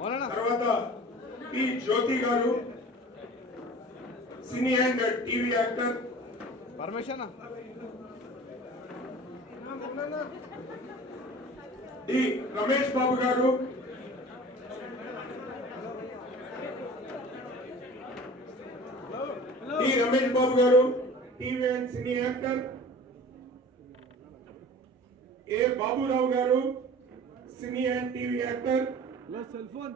తర్వాత P Jyothi garu cine and TV actor. Permission D Ramesh Babu garu, TV and cine actor. A Baburao garu, cine and TV actor. Cell phone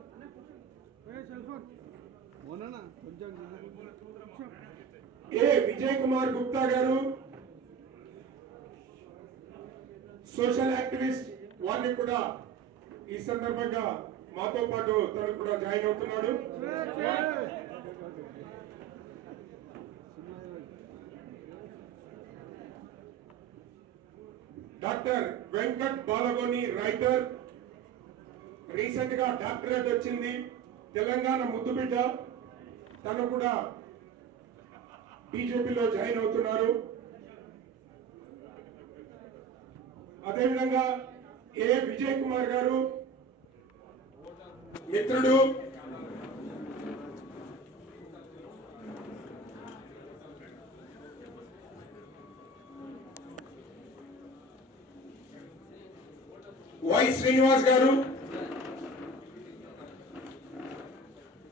A Vijay Kumar Gupta garu, social activist. వారిని కూడా ఈ సందర్భంగా మాతో పాటు తను కూడా జాయిన్ అవుతున్నాడు. Doctor Venkat Balagoni, writer. Recent గా డాక్టరేట్ వచ్చింది, తెలంగాణ ముద్దుబిడ్డ. తను కూడా బీజేపీలో జాయిన్ అవుతున్నారు. అదేవిధంగా ఏ విజయ్ కుమార్ గారు, మిత్రుడు. వై శ్రీనివాస్ గారు,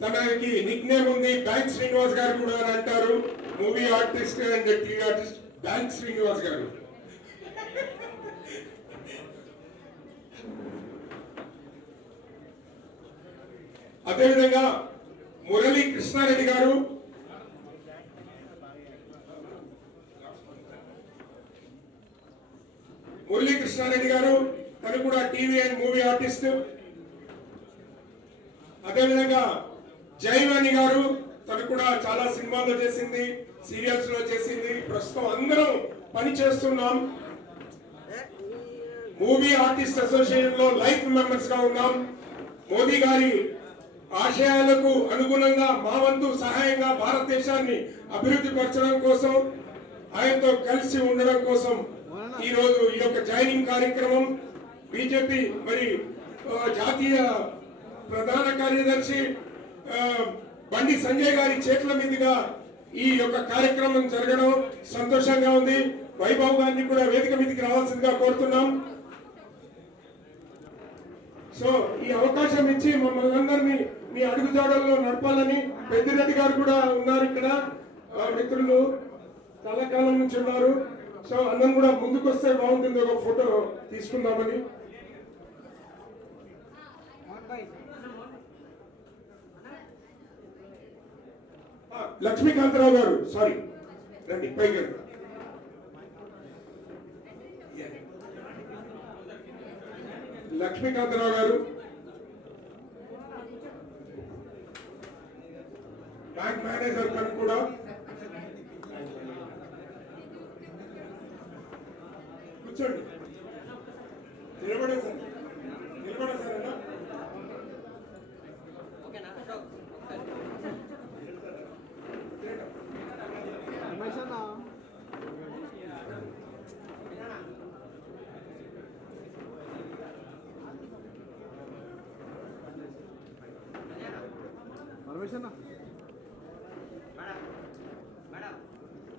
తనకి నిక్ నేమ్ ఉంది బ్యాంక్ శ్రీనివాస్ గారు కూడా అని అంటారు. Movie artist and TV artist bank Srinivas గారు. అదేవిధంగా మురళీ కృష్ణారెడ్డి గారు, తను కూడా టీవీ అండ్ మూవీ ఆర్టిస్ట్. అదేవిధంగా జయవాణి గారు, తను కూడా చాలా సినిమాల్లో చేసింది, సీరియల్స్ లో చేసింది. ప్రస్తుతం అందరం పని చేస్తున్నాం. మూవీ ఆర్టిస్ట్ అసోసియేషన్ లో లైఫ్ మెంబర్స్ గా ఉన్నాం. మోదీ గారి ఆశయాలకు అనుగుణంగా మా వంతు సహాయంగా భారతదేశాన్ని అభివృద్ధి పరచడం కోసం, ఆయనతో కలిసి ఉండడం కోసం ఈ రోజు ఈ యొక్క జాయినింగ్ కార్యక్రమం. బీజేపీ మరి జాతీయ ప్రధాన కార్యదర్శి బండి సంజయ్ గారి చేతుల మీదుగా ఈ యొక్క కార్యక్రమం జరగడం సంతోషంగా ఉంది. వైభవ్ గారిని కూడా వేదిక మీదకి రావాల్సిందిగా కోరుతున్నాం. సో ఈ అవకాశం ఇచ్చి మమ్మల్ని అందరినీ మీ అడుగుజాడల్లో నడపాలని. పెద్దిరెడ్డి గారు కూడా ఉన్నారు ఇక్కడ, మిత్రులు చాలా కాలం నుంచి ఉన్నారు. సో అందరం కూడా ముందుకు వస్తే బాగుంటుంది, ఒక ఫోటో తీసుకుందామని. లక్ష్మీకాంతరావు గారు, సారీ రండి పైకి. లక్ష్మీకాంతరావు గారు బ్యాంక్ మేనేజర్ గారు కూడా. కూర్చోండి, నిలబడేసారు నిలబడేసారన్నా. పర్మిషన్